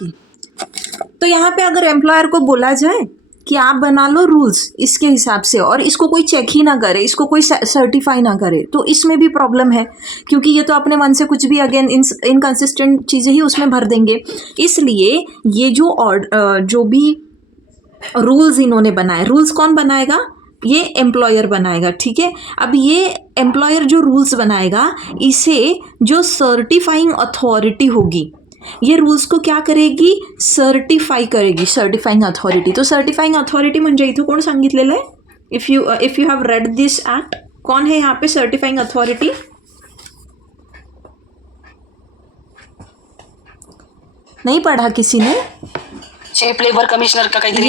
तो यहाँ पे अगर एम्प्लॉयर को बोला जाए कि आप बना लो रूल्स इसके हिसाब से और इसको कोई चेक ही ना करे, इसको कोई सर्टिफाई ना करे, तो इसमें भी प्रॉब्लम है, क्योंकि ये तो अपने मन से कुछ भी अगेन इनकंसिस्टेंट चीज़ें ही उसमें भर देंगे। इसलिए ये जो भी रूल्स इन्होंने बनाए, रूल्स कौन बनाएगा? ये एम्प्लॉयर बनाएगा, ठीक है। अब ये एम्प्लॉयर जो रूल्स बनाएगा, इसे जो सर्टिफाइंग अथॉरिटी होगी, ये रूल्स को क्या करेगी? सर्टिफाई करेगी, सर्टिफाइंग अथॉरिटी। तो सर्टिफाइंग अथॉरिटी म्हणजे इथं कोण सांगितलेलं आहे? If you have read this act, कौन है यहाँ पे सर्टिफाइंग अथॉरिटी? नहीं पढ़ा किसी ने? चीफ लेबर कमिश्नर का काहीतरी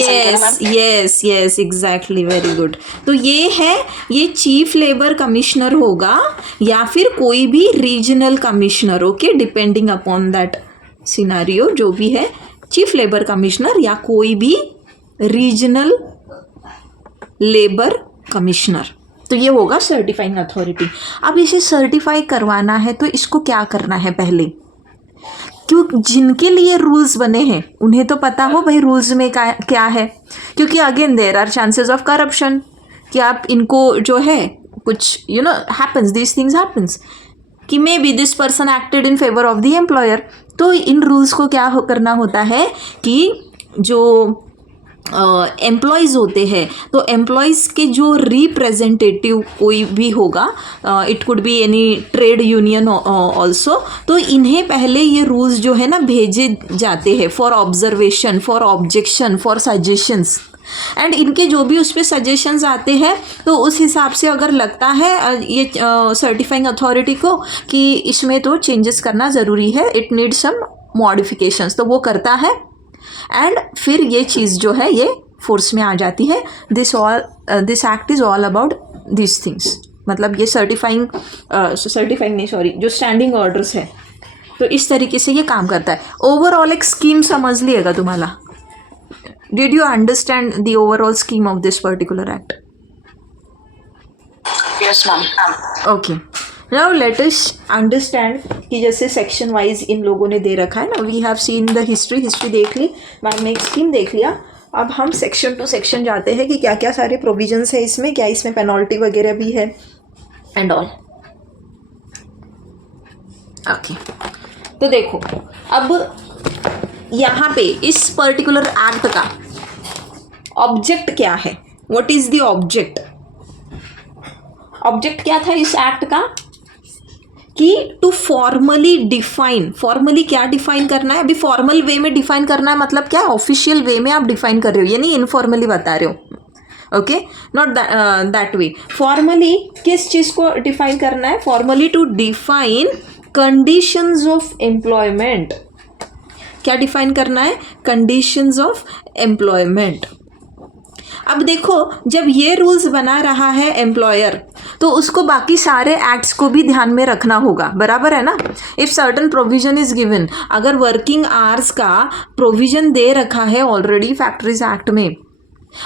yes yes exactly, very good. तो ये चीफ लेबर कमिश्नर होगा या फिर कोई भी regional commissioner, okay, depending upon that scenario, जो भी है, चीफ लेबर कमिश्नर या कोई भी रीजनल लेबर कमिश्नर, तो ये होगा सर्टिफाइंग अथॉरिटी। अब इसे सर्टिफाई करवाना है तो इसको क्या करना है? पहले क्यों जिनके लिए रूल्स बने हैं उन्हें तो पता हो भाई रूल्स में क्या है, क्योंकि again there are chances of corruption कि आप इनको जो है कुछ हैपन्स, दिस थिंग्स हैपन्स कि may be this person acted in favour of the employer. तो इन रूल्स को क्या करना होता है कि जो एम्प्लॉयज़ होते हैं, तो एम्प्लॉयज़ के जो रिप्रेजेंटेटिव कोई भी होगा, it could be any trade union also, तो इन्हें पहले ये रूल्स जो है ना भेजे जाते हैं for observation, for objection, for suggestions, and इनके जो भी उस पर सजेशंस आते हैं तो उस हिसाब से अगर लगता है ये सर्टिफाइंग अथॉरिटी को कि इसमें तो चेंजेस करना ज़रूरी है, इट नीड सम मॉडिफिकेशंस, तो वो करता है एंड फिर ये चीज़ जो है ये फोर्स में आ जाती है। This act is all about this things, मतलब ये सर्टिफाइंग नहीं, सॉरी, जो स्टैंडिंग ऑर्डर्स है, तो इस तरीके से ये काम करता है। ओवरऑल एक स्कीम समझ लिएगा तुम्हाला। Did you understand the overall scheme of this particular act? Yes ma'am. Okay, now let us understand कि जैसे सेक्शन वाइज इन लोगों ने दे रखा है ना, we have seen the history देख ली, मैम ने एक स्कीम देख लिया। अब हम सेक्शन टू सेक्शन जाते हैं कि क्या क्या सारे प्रोविजंस है इसमें, क्या इसमें पेनल्टी वगैरह भी है एंड ऑल। ओके, तो देखो अब यहाँ पे इस पर्टिकुलर एक्ट का ऑब्जेक्ट क्या है? What is the object? Object क्या था इस एक्ट का? कि टू फॉर्मली डिफाइन, फॉर्मली क्या डिफाइन करना है? अभी फॉर्मल वे में डिफाइन करना है मतलब क्या? ऑफिशियल वे में आप डिफाइन कर रहे हो, यानी इनफॉर्मली बता रहे हो, okay, not that way. Formally किस चीज़ को डिफाइन करना है? Formally to define conditions of employment. क्या डिफाइन करना है? Conditions of employment. अब देखो, जब ये रूल्स बना रहा है एम्प्लॉयर, तो उसको बाकी सारे एक्ट्स को भी ध्यान में रखना होगा, बराबर है ना? If certain provision is given, अगर वर्किंग आवर्स का प्रोविजन दे रखा है ऑलरेडी फैक्ट्रीज एक्ट में,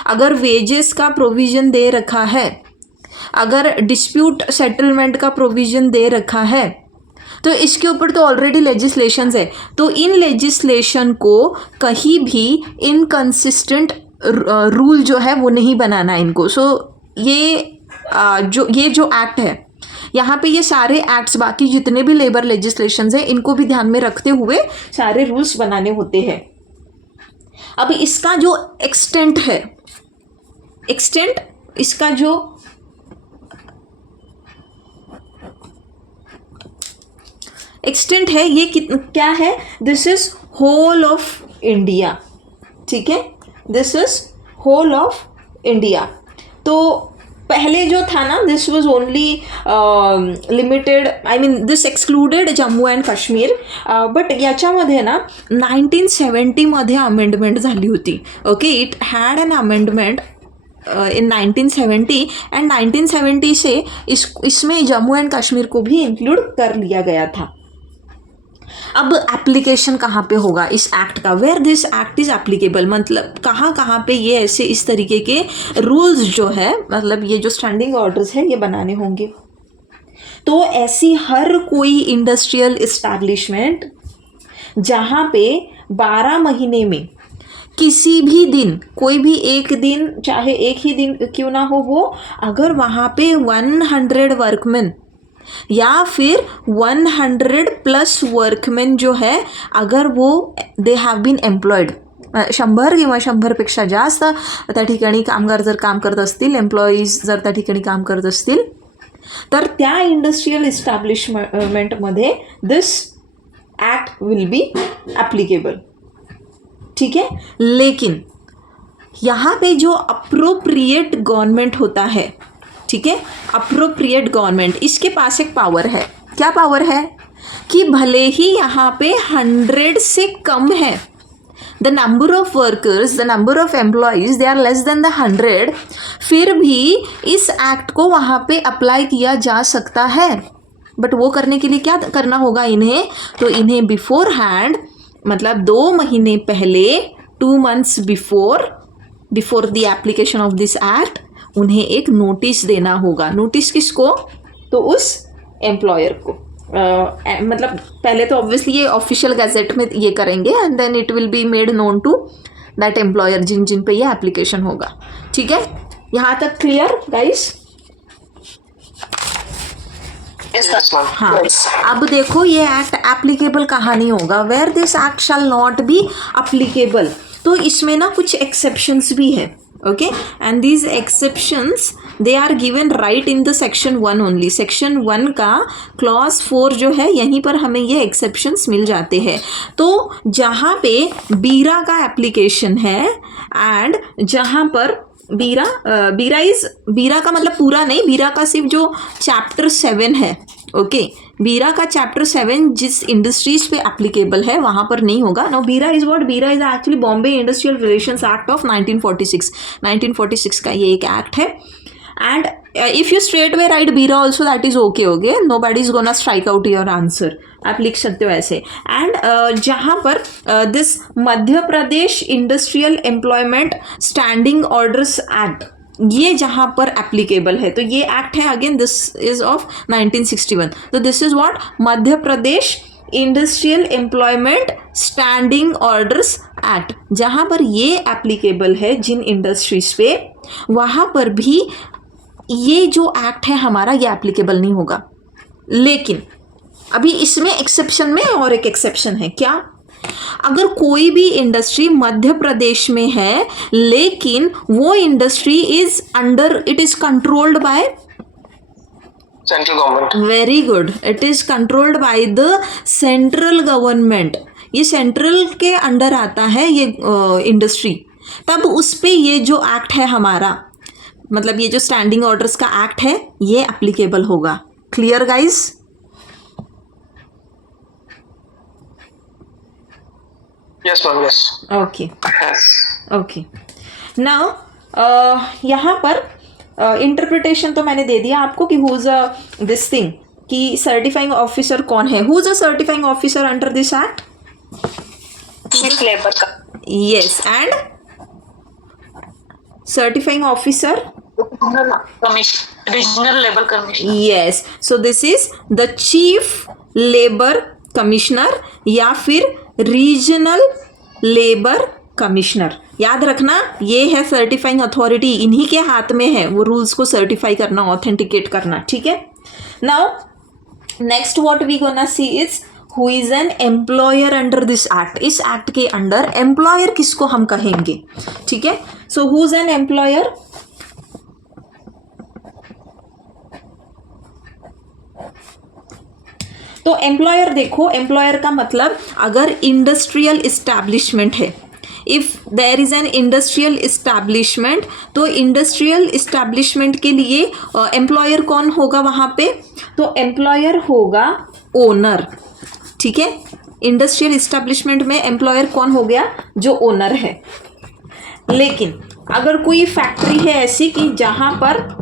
अगर वेजेस का प्रोविजन दे रखा है, अगर डिस्प्यूट सेटलमेंट का प्रोविजन दे रखा है, तो इसके ऊपर तो ऑलरेडी लेजिस्लेशंस है। तो इन लेजिस्लेशन को कहीं भी इनकंसिस्टेंट रूल जो है वो नहीं बनाना इनको। सो ये जो एक्ट है, यहाँ पे ये सारे एक्ट्स, बाकी जितने भी लेबर लेजिस्लेशंस हैं, इनको भी ध्यान में रखते हुए सारे रूल्स बनाने होते हैं। अब इसका जो एक्सटेंट है, इसका जो एक्सटेंट है, ये क्या है? This is whole of India, ठीक है, this is whole of India. तो पहले जो था ना, this was only limited, I mean this excluded Jammu and Kashmir, but याच्यामध्ये ना 1970मध्ये अमेंडमेंट झाली होती, okay, it had an amendment in 1970 and 1970 से इसमें जम्मू एंड कश्मीर को भी इंक्लूड कर लिया गया था। अब एप्लीकेशन कहाँ पे होगा इस एक्ट का? Where this act is applicable, मतलब कहाँ पे ये ऐसे इस तरीके के रूल्स जो है, मतलब ये जो स्टैंडिंग ऑर्डर्स है, ये बनाने होंगे। तो ऐसी हर कोई इंडस्ट्रियल इस्टेब्लिशमेंट जहाँ पे 12 महीने में किसी भी दिन, कोई भी एक दिन, चाहे एक ही दिन क्यों ना हो वो, अगर वहाँ पे 100 वर्कमैन या फिर 100 प्लस वर्कमैन जो है, अगर वो दे हॅव बीन एम्प्लॉयड, 100 किंवा 100पेक्षा जास्त त्या ठिकाणी कामगार जर काम करत असतील, एम्प्लॉईज जर त्या ठिकाणी काम करत असतील, तर त्या इंडस्ट्रियल इस्टॅब्लिशमेंटमध्ये this act will be applicable. ठीक है, लेकिन यहाँ पे जो अप्रोप्रिएट गवर्नमेंट होता है, ठीक है, अप्रोप्रिएट गवर्नमेंट, इसके पास एक पावर है. क्या पावर है कि भले ही यहाँ पे 100 से कम है, the number of workers, the number of employees they are less than the 100, फिर भी इस एक्ट को वहाँ पे अप्लाई किया जा सकता है. बट वो करने के लिए क्या करना होगा इन्हें, तो इन्हें बिफोर हैंड, मतलब 2 महीने पहले, 2 months before the application of this act, उन्हें एक नोटिस देना होगा. नोटिस किसको, तो उस एम्प्लॉयर को. मतलब पहले तो ऑब्वियसली ये ऑफिशियल गैजेट में ये करेंगे and then it will be made known to that employer जिन पे ये एप्लीकेशन होगा. ठीक है, यहाँ तक क्लियर गाइस? हाँ, अब देखो ये एक्ट एप्लीकेबल कहाँ नहीं होगा, where this act shall not be applicable. तो इसमें ना कुछ एक्सेप्शंस भी है. Okay, and these exceptions they are given right in the section 1 only. Section 1 का क्लॉज 4 जो है, यहीं पर हमें ये एक्सेप्शंस मिल जाते हैं. तो जहाँ पे बीरा का एप्लीकेशन है एंड जहाँ पर बीरा का मतलब पूरा नहीं, बीरा का सिर्फ जो चैप्टर 7 है. ओके, बीरा का चैप्टर 7 जिस इंडस्ट्रीज पे एप्लीकेबल है वहाँ पर नहीं होगा. No, BIRA is what, BIRA is actually Bombay industrial relations act of 1946 का ये एक एक्ट है. And if you straight way write BIRA also, that is okay. Nobody is gonna strike out your answer, आप लिख सकते हो ऐसे. एंड जहाँ पर this Madhya Pradesh industrial employment standing orders act, ये जहाँ पर एप्लीकेबल है, तो ये एक्ट है अगेन, दिस इज ऑफ 1961. तो this is what, Madhya Pradesh industrial employment standing orders act. जहाँ पर ये एप्लीकेबल है जिन इंडस्ट्रीज पे, वहाँ पर भी ये जो एक्ट है हमारा, ये एप्लीकेबल नहीं होगा. लेकिन अभी इसमें एक्सेप्शन में और एक एक्सेप्शन है. क्या, अगर कोई भी इंडस्ट्री मध्य प्रदेश में है लेकिन वो industry is under, it is controlled by central government. Very good, it is controlled by the central government. ये सेंट्रल के अंडर आता है ये इंडस्ट्री, तब उस पे ये जो एक्ट है हमारा, मतलब ये जो स्टैंडिंग ऑर्डर्स का एक्ट है, ये एप्लीकेबल होगा. Clear guys? Yes ma'am, yes. Okay okay. Now यहाँ पर इंटरप्रिटेशन तो मैंने दे दिया आपको कि हुज दिस थिंग, कि सर्टिफाइंग ऑफिसर कौन है. Who's a certifying officer under this act? Chief labour का. Yes, and certifying officer regional labour commissioner. Yes, so this is the chief labour commissioner या फिर रीजनल लेबर कमिश्नर. याद रखना, ये है सर्टिफाइंग अथॉरिटी, इन्हीं के हाथ में है वो रूल्स को सर्टिफाई करना, ऑथेंटिकेट करना. ठीक है, now next what we gonna see is who is an employer under this act. इस एक्ट के अंडर एम्प्लॉयर किसको हम कहेंगे. ठीक है, so who is an employer? तो एम्प्लॉयर देखो, एम्प्लॉयर का मतलब अगर इंडस्ट्रियल इस्टेब्लिशमेंट है, if there is an industrial establishment, तो इंडस्ट्रियल इस्टेब्लिशमेंट के लिए एम्प्लॉयर कौन होगा वहाँ पे, तो एम्प्लॉयर होगा ओनर. ठीक है, इंडस्ट्रियल इस्टेब्लिशमेंट में एम्प्लॉयर कौन हो गया, जो ओनर है. लेकिन अगर कोई फैक्ट्री है ऐसी कि जहाँ पर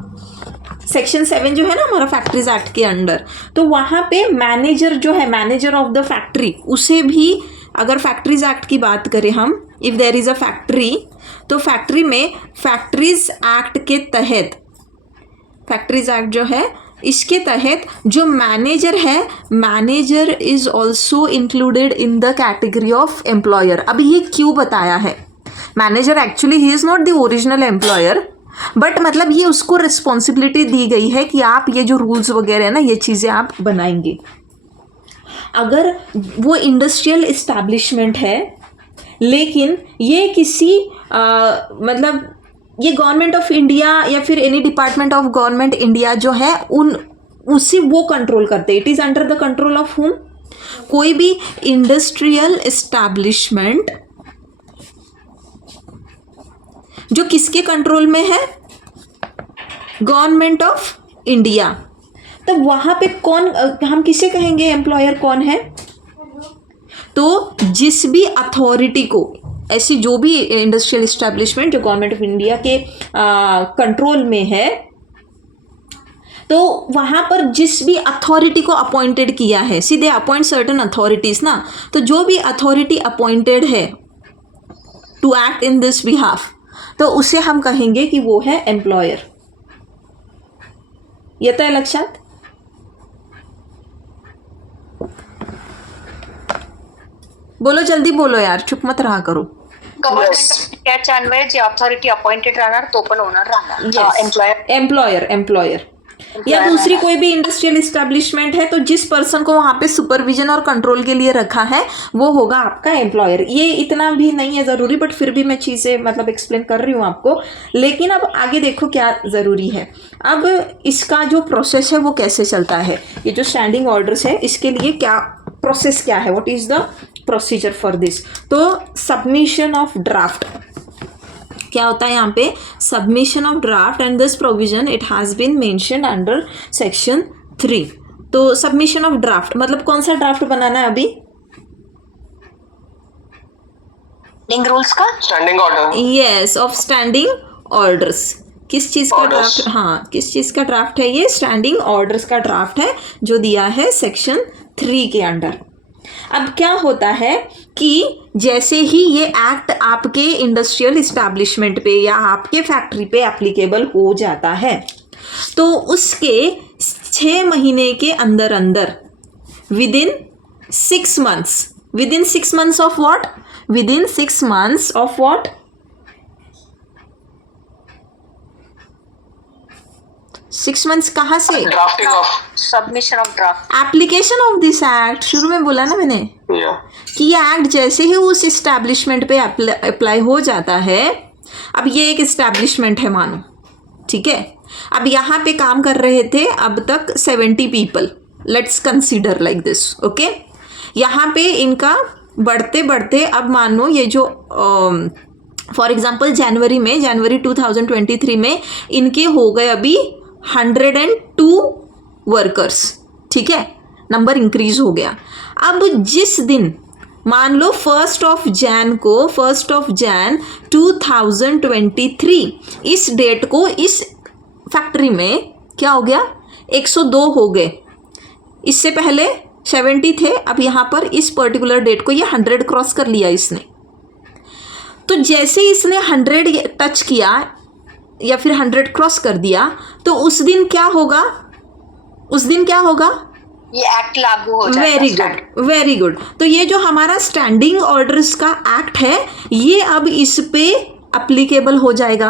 सेक्शन 7 जो है ना हमारा फैक्ट्रीज एक्ट के अंडर, तो वहाँ पे मैनेजर जो है, मैनेजर ऑफ द फैक्ट्री, उसे भी अगर फैक्ट्रीज एक्ट की बात करें हम, if there is a factory, तो फैक्ट्री में फैक्ट्रीज एक्ट के तहत, फैक्ट्रीज एक्ट जो है इसके तहत जो मैनेजर है, manager is also included in the category of employer. अब ये क्यों बताया है? Manager actually he is not the original employer, but मतलब ये उसको रिस्पॉन्सिबिलिटी दी गई है कि आप ये जो रूल्स वगैरह है ना, ये चीज़ें आप बनाएंगे। अगर वो इंडस्ट्रियल इस्टेब्लिशमेंट है लेकिन ये किसी मतलब ये गवर्नमेंट ऑफ इंडिया या फिर any department of government India जो है उसी वो कंट्रोल करते, it is under the control of हुम? कोई भी इंडस्ट्रियल इस्टेब्लिशमेंट जो किसके कंट्रोल में है? Government of India. तो वहां पे कौन, हम किसे कहेंगे एम्प्लॉयर कौन है? तो जिस भी अथॉरिटी को, ऐसी जो भी इंडस्ट्रियल इस्टेब्लिशमेंट जो गवर्नमेंट ऑफ इंडिया के कंट्रोल में है, तो वहां पर जिस भी अथॉरिटी को अपॉइंटेड किया है, सीधे अपॉइंट सर्टन अथॉरिटीज ना, तो जो भी अथॉरिटी अपॉइंटेड है to act in this behalf, तो उसे हम कहेंगे कि वो है एम्प्लॉयर। येत आहे लक्षात? बोलो, जल्दी बोलो यार, चुप मत रहा करो. गव्हर्नमेंट ऑफ इंडियाच्या अन्वये जे अथॉरिटी अपॉइंटेड राहणार तो पण ओनर राहणार. एम्प्लॉयर या दूसरी कोई भी इंडस्ट्रियल इस्टेब्लिशमेंट है, तो जिस पर्सन को वहाँ पे सुपरविजन और कंट्रोल के लिए रखा है वो होगा आपका एम्प्लॉयर. ये इतना भी नहीं है ज़रूरी, बट फिर भी मैं चीज़ें मतलब एक्सप्लेन कर रही हूँ आपको. लेकिन अब आगे देखो क्या ज़रूरी है. अब इसका जो प्रोसेस है वो कैसे चलता है, ये जो स्टैंडिंग ऑर्डर्स है इसके लिए क्या प्रोसेस क्या है, what is the procedure for this. तो सबमिशन ऑफ ड्राफ्ट क्या होता है यहाँ पे, submission of draft, and this provision it has been mentioned under section 3. तो सबमिशन ऑफ ड्राफ्ट मतलब कौन सा ड्राफ्ट बनाना है अभी? स्टैंडिंग रूल्स का, standing order. Yes, of standing orders. किस चीज़ का ड्राफ्ट? हाँ, किस चीज़ का ड्राफ्ट है ये? स्टैंडिंग ऑर्डर्स का ड्राफ्ट है जो दिया है सेक्शन 3 के अंडर. अब क्या होता है कि जैसे ही ये एक्ट आपके इंडस्ट्रियल इस्टेब्लिशमेंट पे या आपके फैक्ट्री पे एप्लीकेबल हो जाता है, तो उसके 6 महीने के अंदर अंदर within 6 months of what? Within 6 months of what? 6 months कहाँ से? Drafting of, submission of draft, application of this act. शुरू में बोला ना मैंने कि ये एक्ट जैसे ही उस इस्टेब्लिशमेंट पे अप्लाई हो जाता है. अब ये एक इस्टेब्लिशमेंट है मानो, ठीक है. अब यहाँ पे काम कर रहे थे अब तक 70 people, let's consider like this, okay. यहाँ पे इनका बढ़ते बढ़ते अब मानो ये जो फॉर एग्जांपल जनवरी 2023 में इनके हो गए अभी 102 वर्कर्स, ठीक है. नंबर इंक्रीज हो गया. अब जिस दिन मान लो 1 जैन 2023 इस डेट को इस फैक्ट्री में क्या हो गया? 102 हो गए. इससे पहले 70 थे, अब यहाँ पर इस पर्टिकुलर डेट को ये 100 क्रॉस कर लिया इसने. तो जैसे इसने 100 टच किया या फिर 100 क्रॉस कर दिया, तो उस दिन क्या होगा? ये एक्ट लागू हो जाएगा. Very good. तो ये जो हमारा स्टैंडिंग ऑर्डर्स का एक्ट है ये अब इस पे एप्लीकेबल हो जाएगा.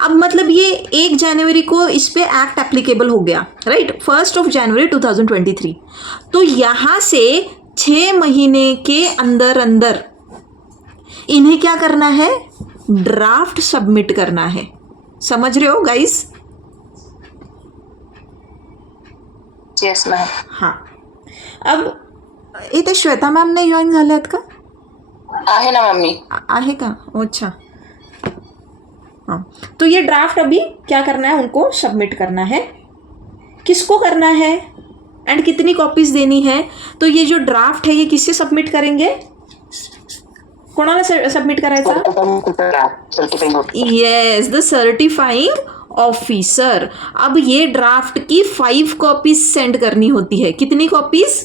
अब मतलब ये 1 जनवरी को इस पे एक्ट एप्लीकेबल हो गया, राइट? 1 जनवरी 2023. तो यहाँ से 6 महीने के अंदर अंदर इन्हें क्या करना है? ड्राफ्ट सबमिट करना है. समझ रहे हो गाइस? Yes ma'am. हां. अब इथे श्वेता मॅम नाही जॉईन झाल्यात का? आहे ना मम्मी. आहे का? अच्छा. हाँ, तो ये ड्राफ्ट अभी क्या करना है? उनको सबमिट करना है. किसको करना है एंड कितनी कॉपीज देनी है? तो ये जो ड्राफ्ट है ये किससे सबमिट करेंगे? कोणाला सबमिट करायचा? Yes, the certifying officer. अब ये ड्राफ्ट की 5 कॉपीज सेंड करनी होती है. कितनी copies?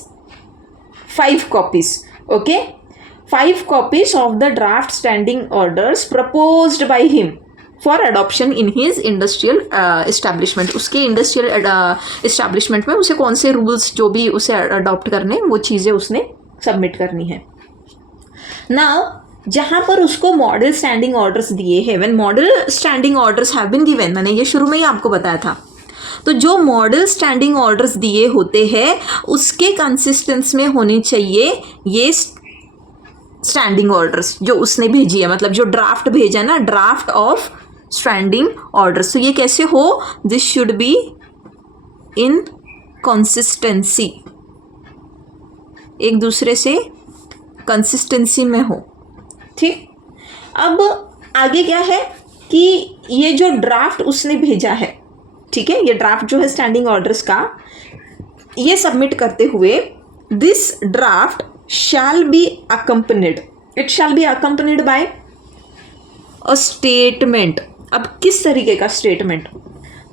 5 copies. Okay. 5 copies of the draft standing orders proposed by him for adoption in his industrial establishment, उसके इंडस्ट्रियल इस्टेब्लिशमेंट में उसे कौन से रूल्स जो भी उसे अडॉप्ट करने वो चीज़ें उसने सबमिट करनी है। नाउ जहाँ पर उसको मॉडल स्टैंडिंग ऑर्डर्स दिए हैं, when model standing orders have been given, मैंने ये शुरू में ही आपको बताया था, तो जो मॉडल स्टैंडिंग ऑर्डर्स दिए होते हैं उसके कंसिस्टेंस में होनी चाहिए ये स्टैंडिंग ऑर्डर्स जो उसने भेजी है, मतलब जो ड्राफ्ट भेजा है ना, ड्राफ्ट ऑफ स्टैंडिंग ऑर्डर्स। तो ये कैसे हो, this should be in consistency, एक दूसरे से कंसिस्टेंसी में हो, ठीक। अब आगे क्या है कि ये जो ड्राफ्ट उसने भेजा है, ठीक है, ये ड्राफ्ट जो है स्टैंडिंग ऑर्डर्स का, ये सबमिट करते हुए this draft shall be accompanied, it shall be accompanied by a statement. अब किस तरीके का स्टेटमेंट,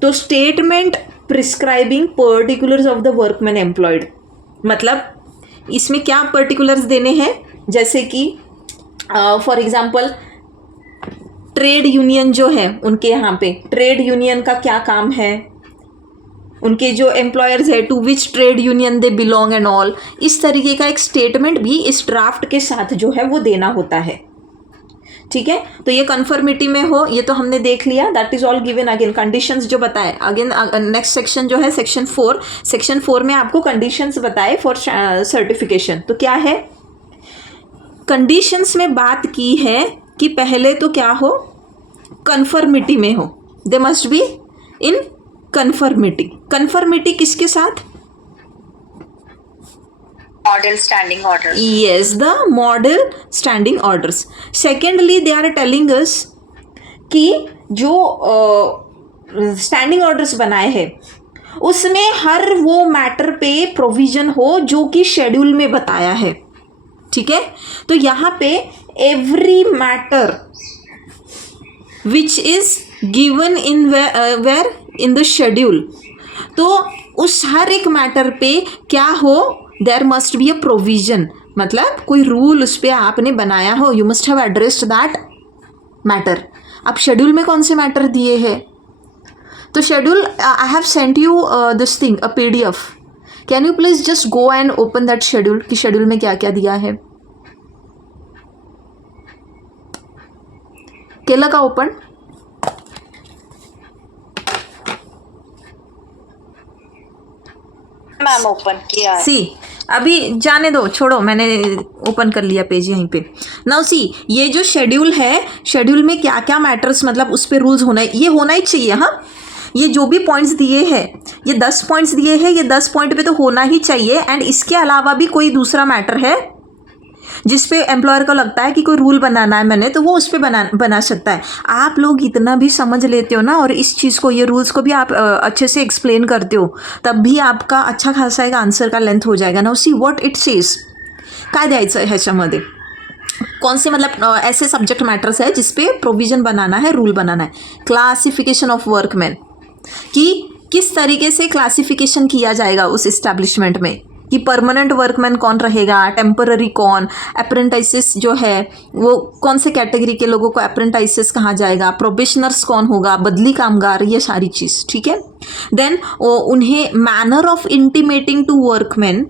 तो statement prescribing particulars of the workman employed, मतलब इसमें क्या पर्टिकुलर्स देने हैं, जैसे कि फॉर एग्जाम्पल ट्रेड यूनियन जो है उनके यहाँ पे ट्रेड यूनियन का क्या काम है, उनके जो एम्प्लॉयर्स है to which trade union they belong and all, इस तरीके का एक स्टेटमेंट भी इस ड्राफ्ट के साथ जो है वो देना होता है, ठीक है। तो ये कन्फर्मिटी में हो, ये तो हमने देख लिया, that is all given. Again conditions जो बताए, अगेन नेक्स्ट सेक्शन जो है सेक्शन 4 में आपको कंडीशंस बताए फॉर सर्टिफिकेशन। तो क्या है, कंडीशंस में बात की है कि पहले तो क्या हो, कन्फर्मिटी में हो, they must be in conformity. Conformity किसके साथ, model standing order, yes, the model standing orders. Secondly, they are telling us कि जो स्टैंडिंग ऑर्डर्स बनाए हैं उसमें हर वो मैटर पे प्रोविजन हो जो कि शेड्यूल में बताया है, ठीक है। तो यहाँ पे every matter which is given in where in the schedule, तो उस हर एक मैटर पे क्या हो, there must be a provision, मतलब कोई रूल उस पर आपने बनाया हो, you must have addressed that matter. अब शेड्यूल में कौन से मैटर दिए हैं, तो schedule I have sent you this thing a PDF, can you please just go and open that schedule कि शेड्यूल में क्या क्या दिया है, केला का ओपन, मैम ओपन किया है। सी अभी जाने दो, छोड़ो, मैंने ओपन कर लिया पेज यहीं पे। नाउ सी, ये जो शेड्यूल है, शेड्यूल में क्या क्या मैटर्स, मतलब उस पर रूल्स होना, ये होना ही चाहिए। हाँ, ये जो भी पॉइंट्स दिए हैं, ये 10 पॉइंट्स दिए हैं, ये 10 पॉइंट पे तो होना ही चाहिए। एंड इसके अलावा भी कोई दूसरा मैटर है जिस पे एम्प्लॉयर को लगता है कि कोई रूल बनाना है मैंने, तो वो उस पर बना सकता है। आप लोग इतना भी समझ लेते हो ना, और इस चीज़ को, ये रूल्स को भी आप अच्छे से एक्सप्लेन करते हो, तब भी आपका अच्छा खासा एक आंसर का लेंथ हो जाएगा ना। सी व्हाट इट सेज, काय द्यायचं आहे ह्याच्यामध्ये, कौन से मतलब ऐसे सब्जेक्ट मैटर्स है जिस पे प्रोविज़न बनाना है, रूल बनाना है। क्लासिफिकेशन ऑफ वर्कमैन, कि किस तरीके से क्लासिफिकेशन किया जाएगा उस इस्टेब्लिशमेंट में, कि परमानेंट वर्कमैन कौन रहेगा, टेम्पररी कौन, अप्रेंटिसेस जो है वो कौन से कैटेगरी के लोगों को अप्रेंटिसेस कहा जाएगा, प्रोबेशनर्स कौन होगा, बदली कामगार, ये सारी चीज़, ठीक है। देन उन्हें manner of intimating to workman,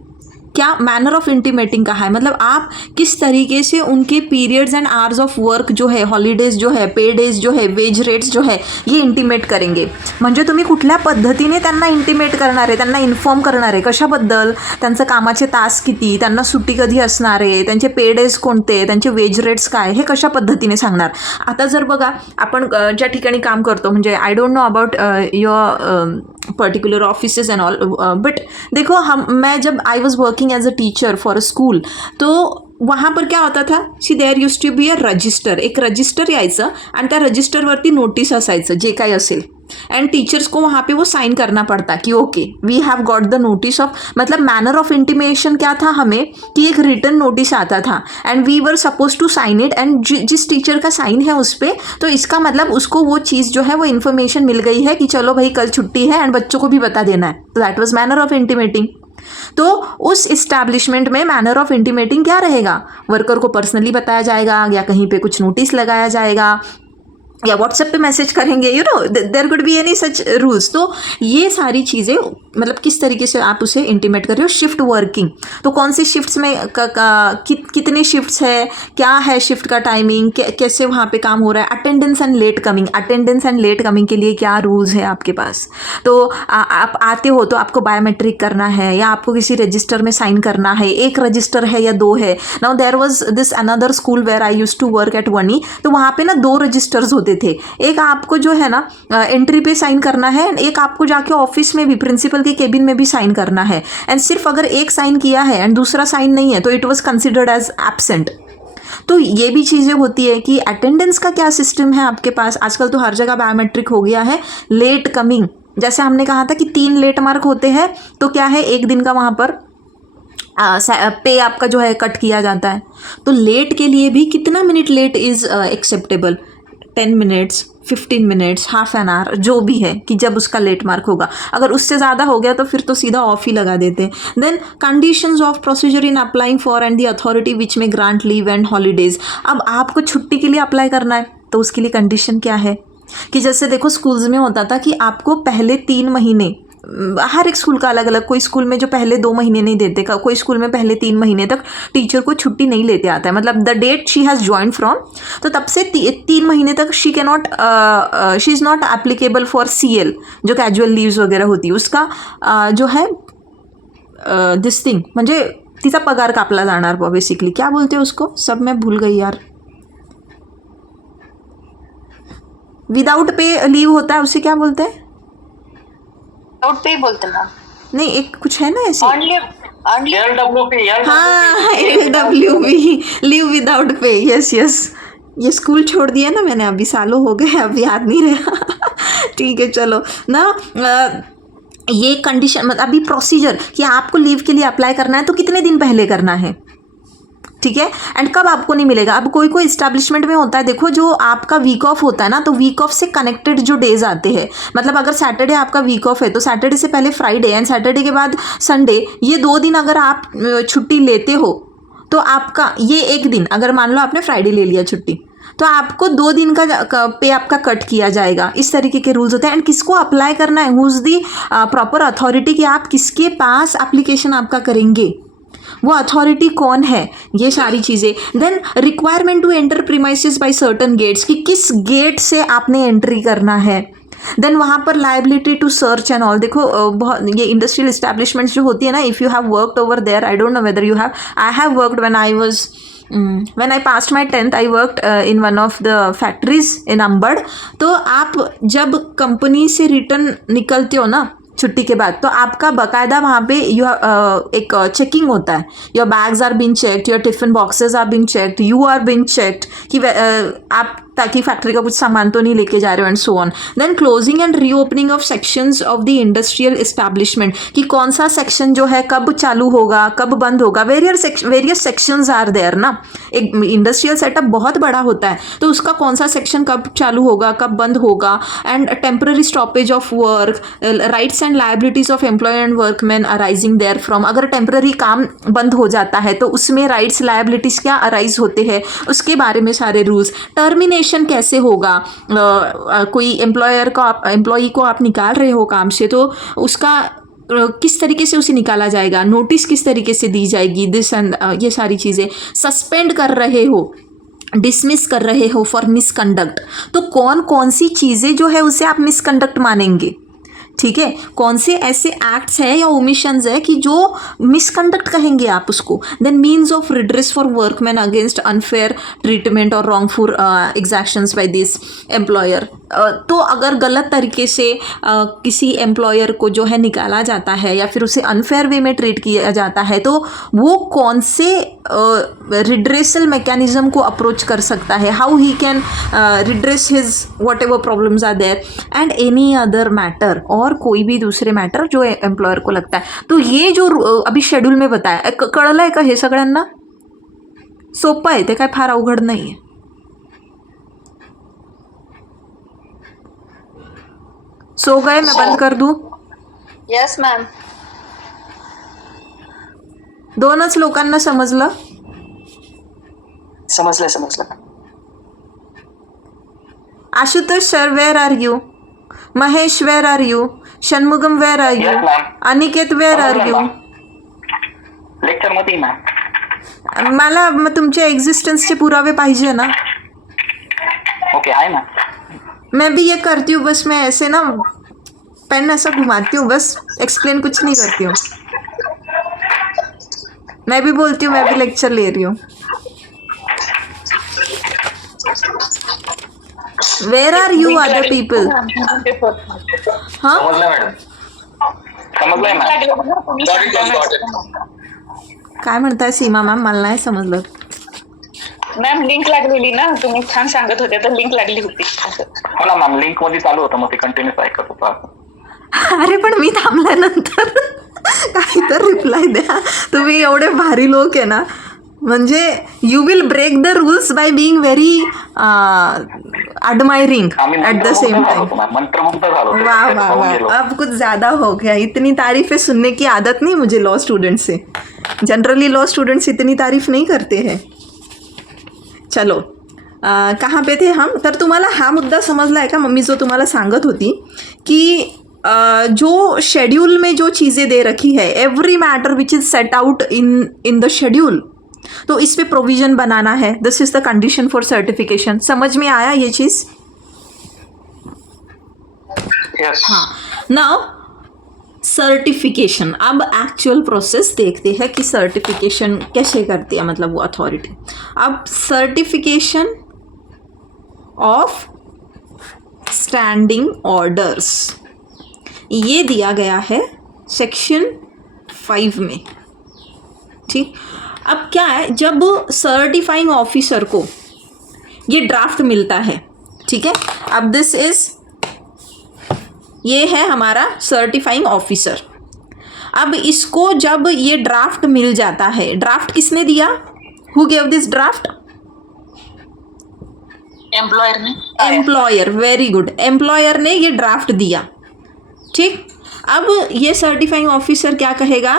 क्या मैनर ऑफ इंटीमेटिंग कहा है, मतलब आप किस तरीके से उनके periods and hours of work जो है, हॉलीडेज जो है, पे डेज जो है, वेज रेट्स जो है, ये इंटिमेट करेंगे। म्हणजे तुम्ही कुठल्या पद्धतीने त्यांना इंटिमेट करणार आहे, त्यांना इन्फॉर्म करणार आहे, कशाबद्दल, त्यांचं कामाचे तास किती, त्यांना सुट्टी कधी असणार आहे, त्यांचे पे डेज कोणते, त्यांचे वेज रेट्स काय, हे कशा पद्धतीने सांगणार। आता जर बघा, आपण ज्या ठिकाणी काम करतो, म्हणजे I don't know about your particular offices and all, but देखो, मैं जब I was working as a teacher for a school, तो वहाँ पर क्या होता था, see there used to be a register, एक रजिस्टर यायचं आणि त्या रजिस्टरवरती नोटीस असायचं जे काही असेल, एंड टीचर्स को वहाँ पे वो साइन करना पड़ता कि okay we have got the notice of, मतलब मैनर ऑफ इंटीमेशन क्या था हमें, कि एक रिटर्न नोटिस आता था and we were suppose to sign it, and जिस टीचर का साइन है उस पर, तो इसका मतलब उसको वो चीज़ जो है वो इन्फॉर्मेशन मिल गई है कि चलो भाई कल छुट्टी है एंड बच्चों को भी बता देना है। तो that was manner of intimating. तो उस इस्टेब्लिशमेंट में मैनर ऑफ इंटीमेटिंग क्या रहेगा, वर्कर को पर्सनली बताया जाएगा या कहीं पे कुछ नोटिस लगाया जाएगा, या व्हाट्सएप पे मैसेज करेंगे, you know there could be any such rules. तो ये सारी चीज़ें मतलब किस तरीके से आप उसे इंटीमेट कर रहे हो। शिफ्ट वर्किंग, तो कौन सी शिफ्ट्स में कितने शिफ्ट्स है, क्या है शिफ्ट का टाइमिंग, कैसे वहाँ पे काम हो रहा है। Attendance and let coming, attendance and let coming के लिए क्या रूल्स है आपके पास। तो आप आते हो तो आपको बायोमेट्रिक करना है या आपको किसी रजिस्टर में साइन करना है, एक रजिस्टर है या दो है। Now there was this another school where I used to work at वनी, तो वहाँ पे ना 2 रजिस्टर्स होते थे। एक आपको जो है ना एंट्री पे साइन करना है, एक आपको जाके ऑफिस में भी प्रिंसिपल के केबिन में भी साइन करना है। एंड सिर्फ अगर एक साइन किया है एंड दूसरा साइन नहीं है तो it was considered as absent. तो ये भी चीज़ें होती है कि अटेंडेंस का क्या सिस्टम है आपके पास। आजकल तो हर जगह बायोमेट्रिक हो गया है। लेट कमिंग, जैसे हमने कहा था कि 3 लेट मार्क होते हैं, तो क्या है 1 दिन का वहाँ पर पे आपका जो है कट किया जाता है। तो लेट के लिए भी कितना minute late is acceptable, 10 minutes, 15 minutes, half an hour, जो भी है कि जब उसका लेट मार्क होगा। अगर उससे ज़्यादा हो गया तो फिर तो सीधा ऑफ ही लगा देते हैं। Then conditions of procedure in applying for and the authority which may grant leave and holidays. अब आपको छुट्टी के लिए अप्लाई करना है तो उसके लिए कंडीशन क्या है कि जैसे देखो स्कूल्स में होता था कि आपको पहले 3 महीने, हर एक स्कूल का अलग अलग, कोई स्कूल में जो पहले 2 महीने नहीं देते, कोई स्कूल में पहले 3 महीने तक टीचर को छुट्टी नहीं लेते आता है, मतलब the date she has join from, तो तब से 3 महीने तक she is not applicable for CL, जो कैजुअल लीव्स वगैरह होती है उसका जो है दिस थिंग, म्हणजे तिचा पगार कापला जाणार बेसिकली। क्या बोलते हैं उसको, सब मैं भूल गई यार। विदाउट पे लीव होता है उसे क्या बोलते हैं? विदाउट पे बोलते मैम, नहीं एक कुछ है ना ऐसे, LWP, हाँ LWP, leave without pay, yes yes. ये स्कूल छोड़ दिया ना मैंने, अभी सालों हो गए, अब याद नहीं रहा। ठीक है चलो ना। ये कंडीशन मतलब अभी प्रोसीजर कि आपको लीव के लिए अप्लाई करना है तो कितने दिन पहले करना है, ठीक है। एंड कब आपको नहीं मिलेगा। अब कोई कोई इस्टेब्लिशमेंट में होता है, देखो जो आपका वीक ऑफ होता है ना, तो वीक ऑफ से कनेक्टेड जो डेज आते हैं, मतलब अगर सैटरडे आपका वीक ऑफ है तो सैटरडे से पहले फ्राइडे एंड सैटरडे के बाद संडे, ये 2 दिन अगर आप छुट्टी लेते हो तो आपका ये 1 दिन, अगर मान लो आपने फ्राइडे ले लिया छुट्टी, तो आपको 2 दिन का पे आपका कट किया जाएगा। इस तरीके के रूल्स होते हैं। एंड किसको अप्लाई करना है, who is the proper authority, कि आप किसके पास एप्लीकेशन आपका करेंगे, वो अथॉरिटी कौन है, ये सारी चीज़ें। Then requirement to enter premises by certain gates, कि किस गेट से आपने एंट्री करना है। देन वहाँ पर liability to search and all, देखो बहुत ये इंडस्ट्रियल इस्टेब्लिशमेंट्स जो होती है ना, if you have worked over there, I don't know whether you have, I have worked when I passed my 10th I worked in one of the factories in Ambad। तो आप जब company से return निकलते हो ना छुट्टी के बाद, तो आपका बाकायदा वहाँ पे एक चेकिंग होता है। Your bags are being checked, your tiffin boxes are being checked, you are being checked कि आप ताकि फैक्ट्री का कुछ सामान तो नहीं लेके जा रहे हो and so on. Then closing and reopening of sections of the industrial establishment, कि कौन सा सेक्शन जो है कब चालू होगा कब बंद होगा। वेरियस सेक्शंस आर देयर ना, एक इंडस्ट्रियल सेटअप बहुत बड़ा होता है, तो उसका कौन सा सेक्शन कब चालू होगा कब बंद होगा। And temporary stoppage of work, rights and liabilities of employer and workman arising there from, अगर टेम्पररी काम बंद हो जाता है तो उसमें राइट्स लायबिलिटीज क्या अराइज होते हैं, उसके बारे में सारे रूल्स। टर्मिनेशन कैसे होगा, कोई एम्प्लॉई को आप निकाल रहे हो काम से, तो उसका किस तरीके से उसे निकाला जाएगा, नोटिस किस तरीके से दी जाएगी, दिस एंड ये सारी चीज़ें। सस्पेंड कर रहे हो, डिसमिस कर रहे हो फॉर मिसकंडक्ट, तो कौन कौन सी चीज़ें जो है उसे आप मिसकंडक्ट मानेंगे, ठीक है। कौन से ऐसे एक्ट्स हैं या ओमिशंस है कि जो मिसकंडक्ट कहेंगे आप उसको। Then means of redress for workman against unfair treatment और wrongful exactions by this employer, तो अगर गलत तरीके से किसी एम्प्लॉयर को जो है निकाला जाता है या फिर उसे अनफेयर वे में ट्रीट किया जाता है, तो वो कौन से रिड्रेसल मैकेनिज्म को अप्रोच कर सकता है, how he can redress his whatever problems are there and any other matter, और कोई भी दूसरे मैटर जो एम्प्लॉयर को लगता है। तो ये जो अभी शेड्यूल में बताया, कळलं आहे का हे सगळ्यांना? सोपं आहे ते, काय फार अवघड नाही आहे। सो गए, मैं बंद कर दूं? यस मॅम, दोनच लोकांना समजलं? समजलं. Ashutosh sir, where are you? Mahesh, where are you? Shanmugam, where are you? Yes, ma'am. Aniket, where are you? Lecture मध्ये मॅम. मला तुमच्या एक्झिस्टन्सचे पुरावे पाहिजे ना. ओके आहे ना. मैं भी ये करती हूँ, बस मैं ऐसे ना पेन ऐसा घुमाती हूँ, बस एक्सप्लेन कुछ नहीं करती हूँ. मैं भी बोलती हूँ मैं भी लेक्चर ले रही हूँ. Where are you other people? हाँ, समजलं मॅडम. समजलंय मॅम. काय म्हणताय सीमा मॅम? मला नाही समजलं. मॅम लिंक लागलेली ना, तुम्ही छान सांगत होते तर लिंक लागली होती असं. हो ना मॅम, लिंक मध्ये चालू होतं मग ते कंटिन्यूस ऐकत होतो. अरे पण मी थांबल्यानंतर काही तर रिप्लाय द्या. तुम्ही एवढे भारी लोक आहे ना, म्हणजे you will break the rules by being very admiring आम्ही एट द सेम टाइम. मंत्रमुग्ध झालो. वाह वाह वाह, अब कुछ ज़्यादा हो गया. इतनी तारीफ़ें सुनने की आदत नहीं मुझे लॉ स्टूडेंट से. जनरली लॉ स्टूडेंट्स इतनी तारीफ नहीं करते हैं. चलो, कहाँ पे थे हम? तर तुम्हाला हा मुद्दा समजला आहे का? मम्मी जो तुम्हाला सांगत होती की जो शेड्यूल में जो चीज़ें दे रखी है, every matter which is set out in the schedule, तो इस पे प्रोविज़न बनाना है. This is the condition for certification. समझ में आया ये चीज़? Yes. हाँ. Now certification. अब एक्चुअल प्रोसेस देखते हैं कि सर्टिफिकेशन कैसे करती है, मतलब वो अथॉरिटी. अब सर्टिफिकेशन ऑफ स्टैंडिंग ऑर्डर्स ये दिया गया है सेक्शन 5 में. ठीक. अब क्या है, जब सर्टिफाइंग ऑफिसर को ये ड्राफ्ट मिलता है, ठीक है, अब दिस इज, ये है हमारा सर्टिफाइंग ऑफिसर. अब इसको जब ये ड्राफ्ट मिल जाता है, ड्राफ्ट किसने दिया? Who gave this draft? Employer ने. एम्प्लॉयर. Very good. एम्प्लॉयर ने ये ड्राफ्ट दिया. ठीक. अब ये सर्टिफाइंग ऑफिसर क्या कहेगा?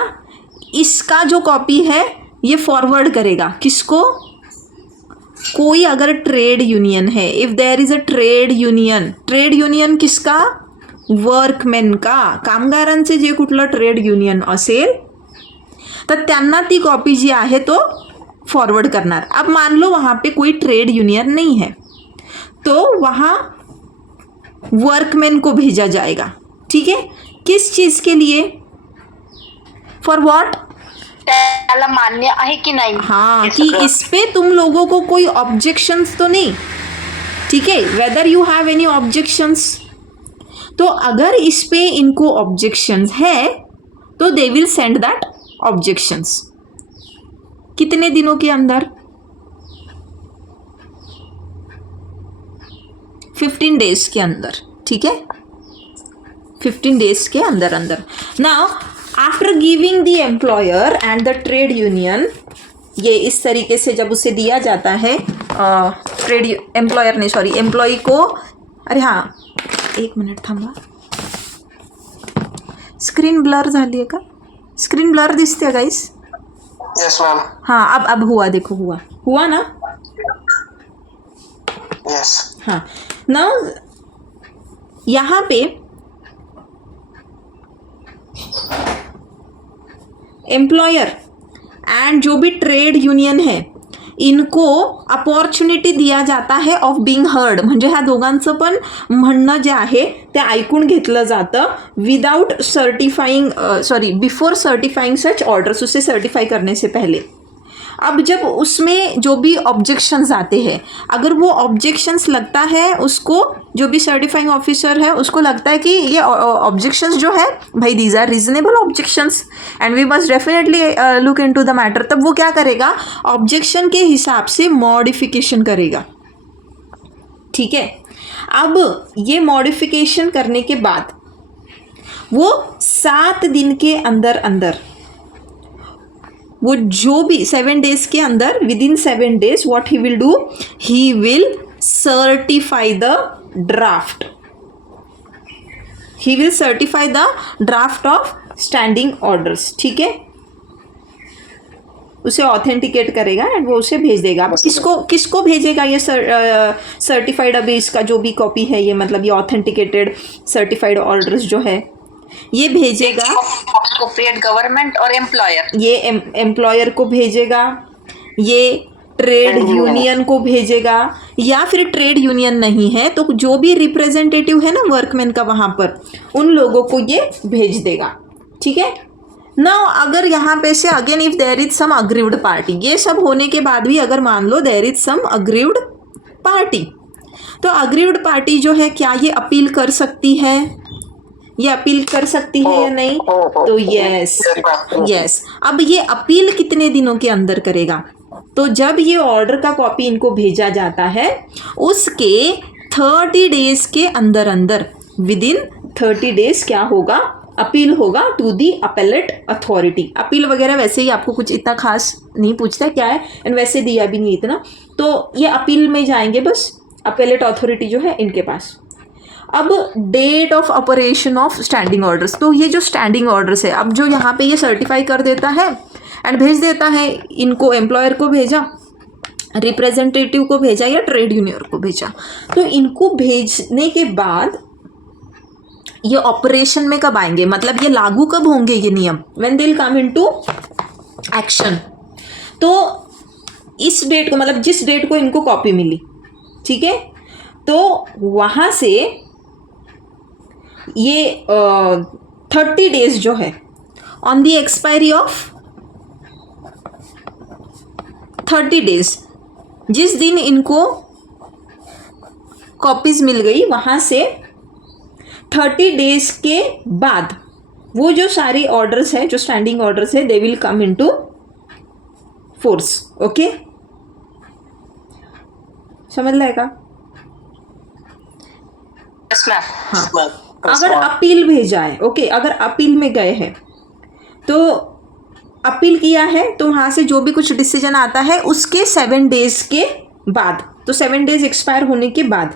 इसका जो कॉपी है ये फॉरवर्ड करेगा किसको? कोई अगर ट्रेड यूनियन है, if there is a trade union किसका? वर्कमेन का. कामगारांचे जे कुठलं ट्रेड युनियन असेल तर त्यांना ती कॉपी जी आहे तो फॉरवर्ड करणार. अब मान लो वहाँ पे कोई ट्रेड यूनियन नहीं है, तो वहाँ वर्कमैन को भेजा जाएगा. ठीक है. किस चीज़ के लिए? For what? त्याला मान्य आहे की नाही? हाँ, हे कि सगळं. इस पे तुम लोगों को कोई ऑब्जेक्शंस तो नहीं. ठीक है. Weather you have any objections, तो अगर इस पे इनको ऑब्जेक्शंस है तो they will send that objections. कितने दिनों के अंदर? 15 डेज के अंदर. ठीक है. 15 डेज के अंदर. Now after giving the employer and the trade union, ये इस तरीके से जब उसे दिया जाता है एम्प्लॉई को. अरे हाँ, एक मिनिट थांबा. स्क्रीन ब्लर झाली आहे का? स्क्रीन ब्लर दिसते गाइस? Yes ma'am. हाँ, अब हुआ. देखो, हुआ ना? येस. हाँ. नाउ यहाँ पे एम्प्लॉयर एंड जो भी ट्रेड युनियन है, इनको अपॉर्च्युनिटी दिया जाता है ऑफ बिंग हर्ड. म्हणजे ह्या दोघांचं पण म्हणणं जे आहे ते ऐकून घेतलं जातं विदाउट बिफोर सर्टिफाइंग सच ऑर्डर्स, उसे सर्टिफाई करने से पहले. अब जब उसमें जो भी ऑब्जेक्शंस आते हैं, अगर वो ऑब्जेक्शंस लगता है उसको, जो भी सर्टिफाइंग ऑफिसर है उसको लगता है कि ये ऑब्जेक्शंस जो है भाई these are reasonable objections and we must definitely look into the matter, तब वो क्या करेगा? ऑब्जेक्शन के हिसाब से मॉडिफिकेशन करेगा. ठीक है. अब ये मॉडिफिकेशन करने के बाद वो 7 दिन के अंदर वो जो भी 7 डेज के अंदर, within 7 days what he will do, he will certify the draft. He will certify the draft of standing orders. ठीक है. उसे ऑथेंटिकेट करेगा एंड वो उसे भेज देगा। अब किसको भेजेगा ये सर्टिफाइड, अभी इसका जो भी कॉपी है ये, मतलब ये ऑथेंटिकेटेड सर्टिफाइड ऑर्डर्स जो है ये भेजेगा गवर्नमेंट और एम्प्लॉयर, ये एम्प्लॉयर को भेजेगा, ये ट्रेड यूनियन को भेजेगा, या फिर ट्रेड यूनियन नहीं है तो जो भी रिप्रेजेंटेटिव है ना वर्कमैन का वहाँ पर, उन लोगों को ये भेज देगा। ठीक है ना। अगर यहाँ पे से again if there is some aggrieved party, ये सब होने के बाद भी अगर मान लो there is some aggrieved party, तो अग्रीव्ड पार्टी जो है क्या ये अपील कर सकती है, ये अपील कर सकती है या नहीं? तो यस। अब ये अपील कितने दिनों के अंदर करेगा? तो जब ये ऑर्डर का कॉपी इनको भेजा जाता है उसके 30 डेज के अंदर अंदर, विद इन 30 डेज क्या होगा? अपील होगा to the appellate authority. Appeal वगैरह वैसे ही आपको कुछ इतना खास नहीं पूछता क्या है, एंड वैसे दिया भी नहीं इतना, तो ये अपील में जाएंगे बस, अपेलेट अथॉरिटी जो है इनके पास। अब date of operation of standing orders, तो ये जो स्टैंडिंग ऑर्डर्स है, अब जो यहाँ पे ये सर्टिफाई कर देता है एंड भेज देता है इनको, एम्प्लॉयर को भेजा, रिप्रेजेंटेटिव को भेजा या ट्रेड यूनियन को भेजा, तो इनको भेजने के बाद ये ऑपरेशन में कब आएंगे, मतलब ये लागू कब होंगे ये नियम? When they will come into action. तो इस डेट को, मतलब जिस डेट को इनको कॉपी मिली, ठीक है, तो वहाँ से ये 30 डेज जो है on the expiry of 30 days, जिस दिन इनको कॉपीज मिल गई वहाँ से 30 डेज के बाद वो जो सारे ऑर्डर्स है, जो स्टैंडिंग ऑर्डर्स है, they will come into force. Okay, समझ लाएगा? हाँ, अगर अपील भेजा है, ओके, अगर अपील में गए हैं तो अपील किया है तो वहाँ से जो भी कुछ डिसीजन आता है उसके 7 डेज के बाद, तो 7 डेज एक्सपायर होने के बाद,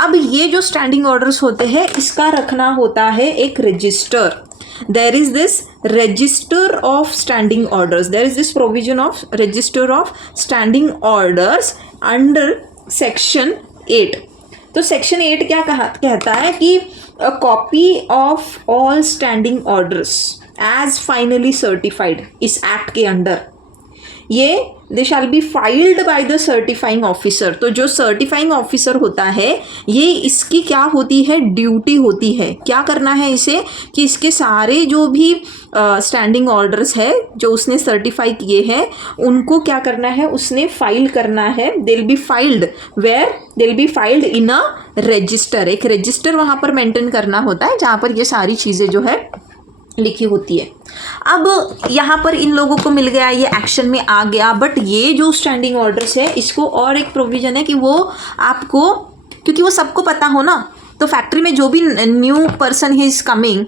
अब ये जो स्टैंडिंग ऑर्डर्स होते हैं इसका रखना होता है एक register. There is this register of standing orders, there is this provision of register of standing orders under section 8। तो सेक्शन 8 क्या कहता है कि a copy of all standing orders as finally certified, इस एक्ट के अंडर ये they shall be filed by the certifying officer. तो जो सर्टिफाइंग ऑफिसर होता है ये, इसकी क्या होती है? ड्यूटी होती है, क्या करना है इसे, कि इसके सारे जो भी स्टैंडिंग ऑर्डर्स है जो उसने सर्टिफाई किए हैं उनको क्या करना है, उसने फाइल करना है। They will be filed where, they will be filed in a register. एक रजिस्टर वहाँ पर मेंटेन करना होता है जहाँ पर ये सारी चीज़ें जो है लिखी होती है। अब यहाँ पर इन लोगों को मिल गया, ये एक्शन में आ गया, बट ये जो स्टैंडिंग ऑर्डर्स है इसको और एक प्रोविज़न है कि वो आपको, क्योंकि वो सबको पता हो ना, तो फैक्ट्री में जो भी new person he is coming,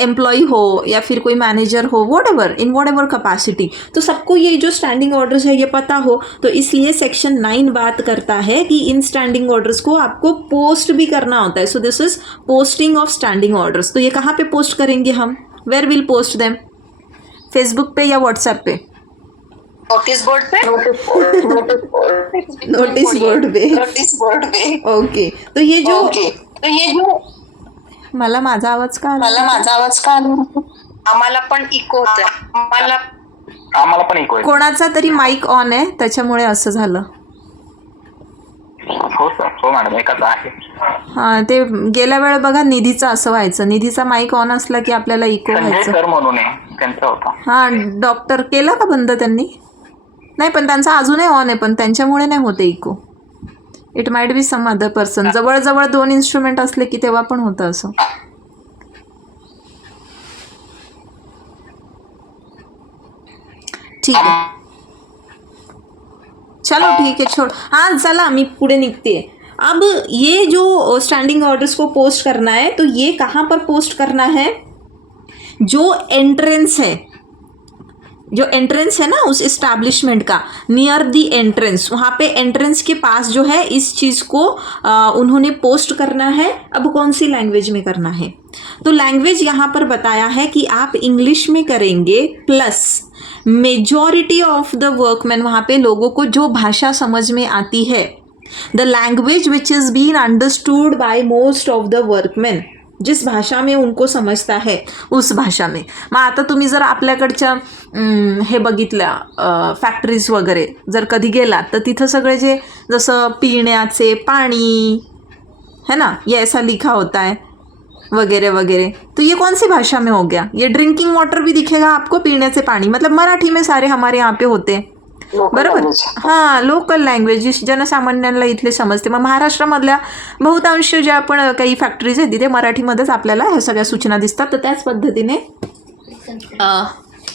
employee हो या फिर कोई मैनेजर हो, व्हाटएवर, इन व्हाटएवर कैपेसिटी, तो सबको ये जो स्टैंडिंग ऑर्डर्स है ये पता हो। तो इसलिए सेक्शन 9 बात करता है कि इन स्टैंडिंग ऑर्डर्स को आपको पोस्ट भी करना होता है। So this is posting of standing orders. तो ये कहाँ पे पोस्ट करेंगे हम? Where will post them? Facebook पे या व्हाट्सएप पे? नोटिस बोर्ड पे। नोटिस बोर्ड पे। ओके, तो ये जो मला माझा आवाज का आम्हाला पण इको होतोय, आम्हाला पण इको आहे. कोणाचा तरी माईक ऑन आहे त्याच्यामुळे असं झालं. हो सर, हो मॅडम, एकाच आहे. हां, ते गेल्या वेळ बघा निधीचं असं व्हायचं, निधीचा माईक ऑन असला की आपल्याला इको व्हायचं. सर म्हणून त्यांचा होता. हां, डॉक्टर केला का बंद त्यांनी? नाही, पण त्यांचा अजूनही ऑन आहे, पण त्यांच्यामुळे नाही होते echo. It might be some other person. जवळजवळ 2 इन्स्ट्रुमेंट असले की तेव्हा पण होतं असं. ठीक आहे, चलो ठीक है, छोड़. हाँ, चला मी पुढे निघते. अब ये जो स्टैंडिंग ऑर्डर्स को पोस्ट करना है, तो ये कहाँ पर पोस्ट करना है? जो एंट्रेंस है, जो एंट्रेंस है ना उस इस्टेब्लिशमेंट का, नियर दी एंट्रेंस, वहाँ पे एंट्रेंस के पास जो है इस चीज़ को उन्होंने पोस्ट करना है. अब कौन सी लैंग्वेज में करना है? तो लैंग्वेज यहाँ पर बताया है कि आप इंग्लिश में करेंगे plus majority of the workman, वहाँ पे लोगों को जो भाषा समझ में आती है, the language which is been understood by most of the workman, जिस भाषा में उनको समजता है उस भाषा में. मग आता तुम्ही जर आपल्याकडच्या हे बघितल्या फॅक्टरीज वगैरे जर कधी गेलात तर तिथं सगळे जे जसं पिण्याचे पाणी है ना, ये ऐसा लिखा होता है वगैरह वगैरह, तो ये कौन सी भाषा में हो गया. ये ड्रिंकिंग वाटर भी दिखेगा आपको, पिण्याचे पाणी मतलब मराठी में सारे हमारे यहाँ पे होते हैं. बरोबर. हां, लोकल लँग्वेज जनसामान्यांना इथले समजते. मग महाराष्ट्रामधल्या बहुतांश ज्या आपण काही फॅक्टरीज आहेत तिथे मराठीमध्येच आपल्याला ह्या सगळ्या सूचना दिसतात. तर त्याच पद्धतीने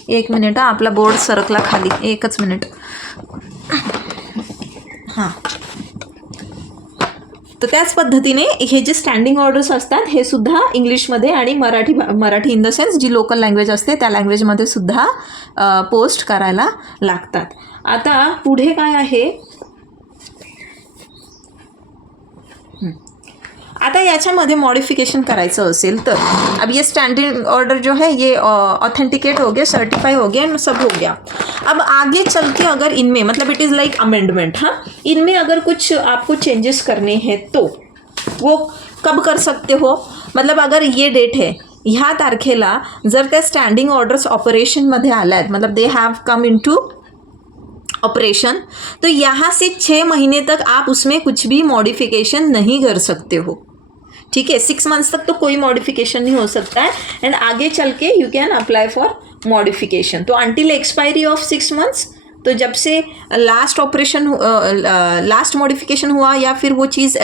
1 मिनिट, आपला बोर्ड सरकला खाली, 1च मिनिट. हां, तर त्याच पद्धतीने हे जे स्टँडिंग ऑर्डर्स असतात हे सुद्धा इंग्लिशमध्ये आणि मराठी इन द सेन्स जी लोकल लँग्वेज असते त्या लँग्वेजमध्ये सुद्धा पोस्ट करायला लागतात. आता पुढे काय आहे, आता याच्यामध्ये मॉडिफिकेशन करायचं असेल तर अब ये स्टैंडिंग ऑर्डर जो है ये ऑथेंटिकेट हो गया, सर्टिफाई हो गया एंड सब हो गया. अब आगे चल के अगर इनमें मतलब इट इज़ लाइक अमेंडमेंट, हाँ, इनमें अगर कुछ आपको चेंजेस करने हैं तो वो कब कर सकते हो. मतलब अगर ये डेट है, ह्या तारखेला जर त्या स्टँडिंग ऑर्डर्स ऑपरेशनमध्ये आल्या आहेत, मतलब they have come into operation, तो यहाँ से 6 महीने तक आप उसमें कुछ भी मॉडिफिकेशन नहीं कर सकते हो. ठीक है, 6 मंथ्स तक तो कोई मॉडिफिकेशन नहीं हो सकता है एंड आगे चल के you can apply for modification. तो अंटिल एक्सपायरी ऑफ 6 मंथ्स, तो जब से लास्ट मॉडिफिकेशन हुआ या फिर वो चीज़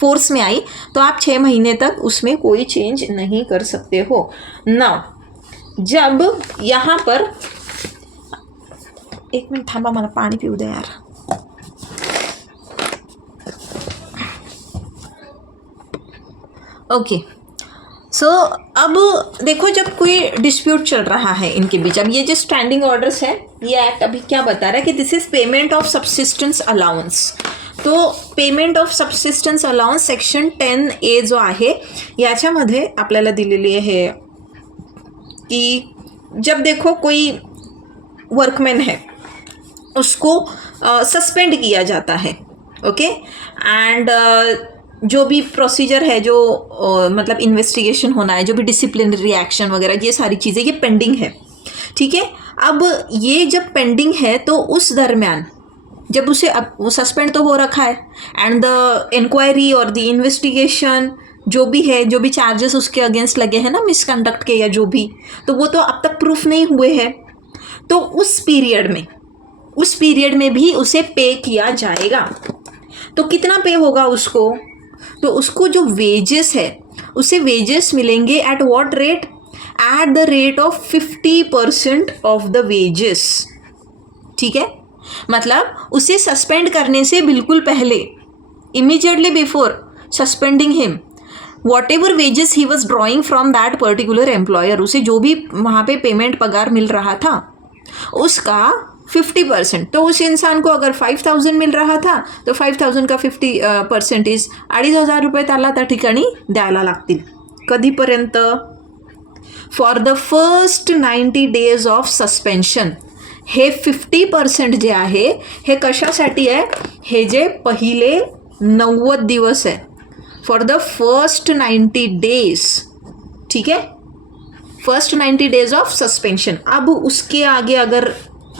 फोर्स में आई तो आप 6 महीने तक उसमें कोई चेंज नहीं कर सकते हो. नाउ जब यहाँ पर 1 मिनट थांबा, मला पाणी पिऊ दे यार. ओके, सो अब देखो जब कोई डिस्प्यूट चल रहा है इनके बीच, अब ये जो स्टैंडिंग ऑर्डर्स है ये एक्ट अभी क्या बता रहा है कि this is payment of subsistence allowance. तो payment of subsistence allowance section 10A जो आहे याच्यामध्ये आपल्याला दिलेली आहे की जब देखो कोई वर्कमैन है उसको सस्पेंड किया जाता है, ओके, एंड जो भी प्रोसीजर है, जो मतलब इन्वेस्टिगेशन होना है, जो भी डिसिप्लिनरी एक्शन वगैरह, ये सारी चीज़ें ये पेंडिंग है. ठीक है, अब ये जब पेंडिंग है तो उस दरमियान जब उसे, अब वो सस्पेंड तो हो रखा है एंड द इंक्वायरी और द इन्वेस्टिगेशन जो भी है, जो भी चार्जेस उसके अगेंस्ट लगे हैं ना मिसकंडक्ट के या जो भी, तो वो तो अब तक प्रूफ नहीं हुए हैं. तो उस पीरियड में भी उसे पे किया जाएगा. तो कितना पे होगा उसको, तो उसको जो वेजेस है उसे वेजेस मिलेंगे at what rate, at the rate of 50% of the wages. ठीक है, मतलब उसे सस्पेंड करने से बिल्कुल पहले, immediately before suspending him, what ever wages he was drawing from that particular employer, उसे जो भी वहाँ पे पेमेंट पगार मिल रहा था उसका 50%. तो उस इंसान को अगर 5,000 मिल रहा था तो 5,000 का 50% इज 2,500 रुपये त्याला त्या ठिकाणी द्यायला लागतील. कधीपर्यंत, for the first 90 days of suspension. हे 50% जे आहे हे कशासाठी आहे, हे जे पहिले 90 दिवस आहे, फॉर द फर्स्ट 90 days. ठीक है, फर्स्ट 90 days ऑफ सस्पेंशन. अब उसके आगे अगर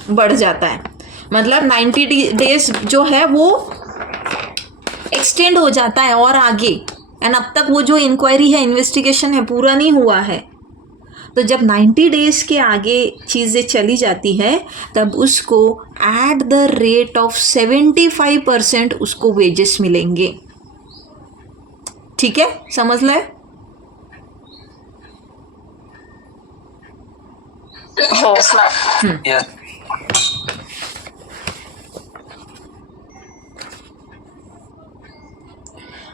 बढ़ जाता है, मतलब 90 days जो है वो एक्सटेंड हो जाता है और आगे, एंड अब तक वो जो इंक्वायरी है, इन्वेस्टिगेशन है, पूरा नहीं हुआ है, तो जब 90 days के आगे चीज़ें चली जाती है तब उसको एट द रेट ऑफ 75% उसको वेजेस मिलेंगे. ठीक है, समझ ले.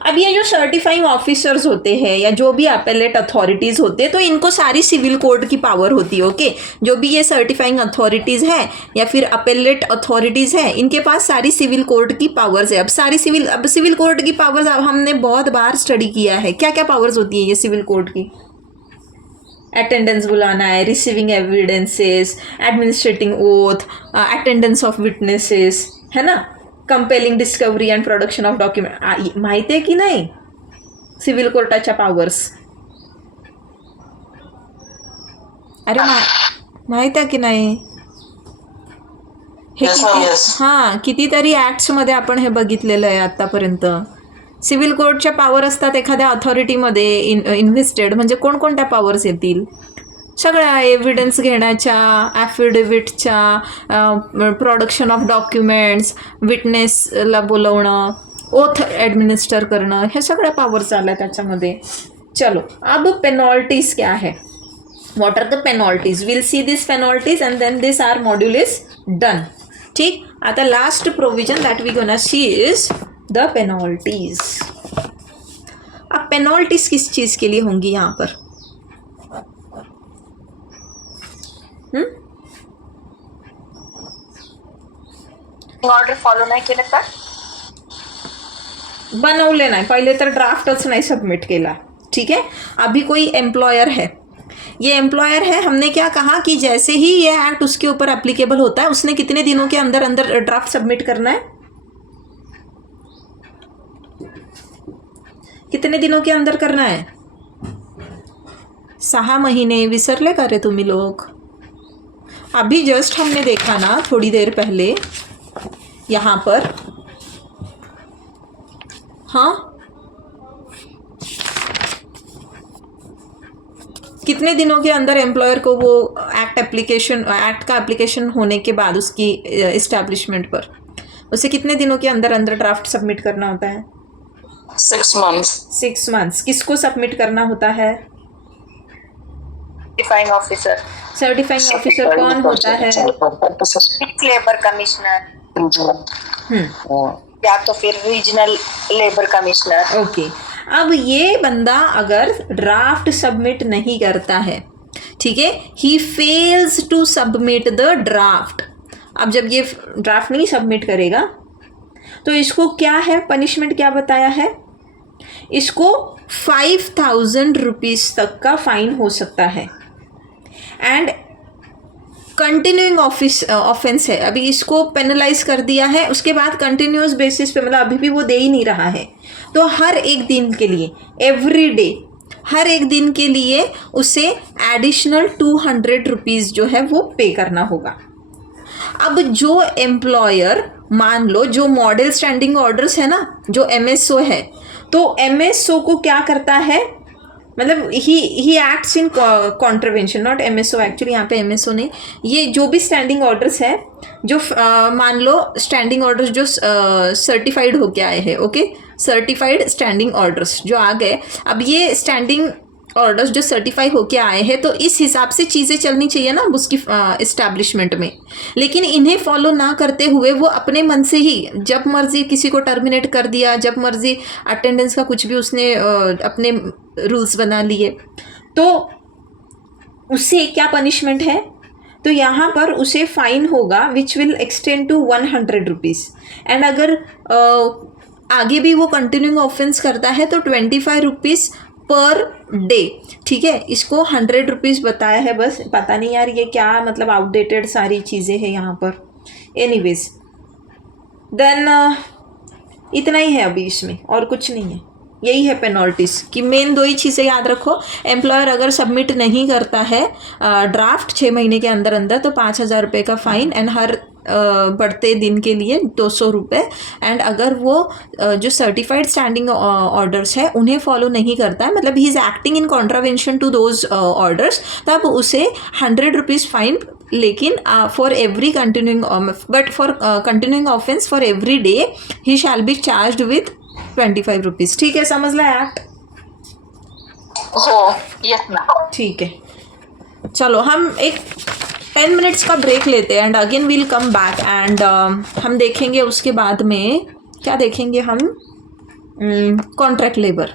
अब ये जो सर्टिफाइंग ऑफिसर्स होते हैं या जो भी अपेलेट अथॉरिटीज़ होते हैं तो इनको सारी सिविल कोड की पावर होती है। ओके, जो भी ये सर्टिफाइंग अथॉरिटीज़ है या फिर अपेलेट अथॉरिटीज़ है, इनके पास सारी सिविल कोड की पावर्स है। अब सिविल कोड की पावर्स अब हमने बहुत बार स्टडी किया है। क्या क्या पावर्स होती है ये सिविल कोड की? अटेंडेंस बुलाना है, receiving evidences, administrating oath, attendance of witnesses, है ना, compelling discovery and production of document. माहिती आहे की नाही सिव्हिल कोर्टाच्या पावर्स? अरे माहिती आहे की नाही हे? हां, कितीतरी ॲक्ट्समध्ये आपण हे बघितलेलं आहे आत्तापर्यंत. सिव्हिल कोर्टच्या पॉवर असतात एखाद्या अथॉरिटीमध्ये इन्व्हेस्टेड. म्हणजे कोणकोणत्या पॉवर्स येतील? सगळ्या एव्हिडन्स घेण्याच्या, ॲफिडेव्हिटच्या, प्रोडक्शन ऑफ डॉक्युमेंट्स, विटनेसला बोलवणं, ओथ ॲडमिनिस्टर करणं, ह्या सगळ्या पॉवर्स आल्या त्याच्यामध्ये. चलो, अब पेनॉल्टीज क्या है? What are the penalties? Will see this penalties and then this our module is done. ठीक, आता last provision that we gonna see is the penalties. अब पेनॉल्टीज किस चीज़ के लिए होंगी यहाँ पर? ऑर्डर फॉलो नाही केलं तर बनवले नाही, पहिले तर ड्राफ्टच नाही सबमिट केला. ठीक है, अभी कोई एम्प्लॉयर है, ये एम्प्लॉयर है, हमने क्या कहा कि जैसे ही ये एक्ट उसके ऊपर एप्लीकेबल होता है उसने कितने दिनों के अंदर अंदर ड्राफ्ट सबमिट करना है? कितने दिनों के अंदर करना है? 6 महीने. विसरले का रे तुम्ही लोग? अभी जस्ट हमने देखा ना थोड़ी देर पहले यहाँ पर. हाँ, कितने दिनों के अंदर एम्प्लॉयर को वो एक्ट का एप्लीकेशन होने के बाद उसकी इस्टेब्लिशमेंट पर उसे कितने दिनों के अंदर अंदर ड्राफ्ट सबमिट करना होता है? 6 months. 6 months. किसको सबमिट करना होता है? Certifying officer. सर्टिफाइंग ऑफिसर कौन होता है? लेबर कमिश्नर या तो फिर रीजनल लेबर कमिश्नर. ओके, अब ये बंदा अगर ड्राफ्ट सबमिट नहीं करता है, ठीक है, he fails to submit the draft. अब जब ये ड्राफ्ट नहीं सबमिट करेगा तो इसको क्या है पनिशमेंट, क्या बताया है? इसको 5,000 रुपीज़ तक का फाइन हो सकता है. एंड कंटिन्यूइंग ऑफेंस है, अभी इसको पेनलाइज कर दिया है, उसके बाद कंटिन्यूस बेसिस पे, मतलब अभी भी वो दे ही नहीं रहा है, तो हर एक दिन के लिए, एवरी डे, हर एक दिन के लिए उसे एडिशनल 200 रुपीज़ जो है वो पे करना होगा. अब जो एम्प्लॉयर, मान लो जो मॉडल स्टैंडिंग ऑर्डर्स है ना, जो MSO है, तो MSO को क्या करता है, मतलब he acts in contravention, not MSO actually, यहाँ पे MSO नहीं, ये जो भी स्टैंडिंग ऑर्डर्स है, जो मान लो स्टैंडिंग ऑर्डर्स जो सर्टिफाइड होके आए हैं, ओके, सर्टिफाइड स्टैंडिंग ऑर्डर्स जो आ गए, अब ये स्टैंडिंग ऑर्डर्स जो सर्टिफाई होके आए हैं तो इस हिसाब से चीज़ें चलनी चाहिए ना उसकी इस्टेब्लिशमेंट में. लेकिन इन्हें फॉलो ना करते हुए वो अपने मन से ही जब मर्जी किसी को टर्मिनेट कर दिया, जब मर्जी अटेंडेंस का कुछ भी उसने अपने रूल्स बना लिए, तो उससे क्या पनिशमेंट है? तो यहाँ पर उसे फाइन होगा which will extend to 100 rupees. And अगर आगे भी वो कंटिन्यूइंग ऑफेंस करता है तो 25 रुपीज़ पर डे. ठीक है, इसको 100 रुपीज़ बताया है, बस पता नहीं यार ये क्या, मतलब आउटडेटेड सारी चीज़ें हैं यहाँ पर. एनीवेज, देन इतना ही है अभी इसमें, और कुछ नहीं है. यही है पेनल्टीज़ की मेन 2 ही चीज़ें याद रखो. एम्प्लॉयर अगर सबमिट नहीं करता है ड्राफ्ट 6 महीने के अंदर अंदर तो 5,000 रुपये का फ़ाइन, एंड हर बढ़ते दिन के लिए 200 रुपये. एंड अगर वो जो सर्टिफाइड स्टैंडिंग ऑर्डर्स है उन्हें फॉलो नहीं करता है, मतलब he is acting in contravention to those orders, तब उसे 100 रुपीज़ फाइन. लेकिन for every continuing, but for continuing offence for every day he shall be charged with 25 rupees. ठीक है, समझ ला एक्ट? हो, येस ना. ठीक है, चलो हम एक 10 मिनट्स का ब्रेक लेते हैं and again we'll come back. And हम देखेंगे उसके बाद में क्या देखेंगे हम, कॉन्ट्रॅक्ट लेबर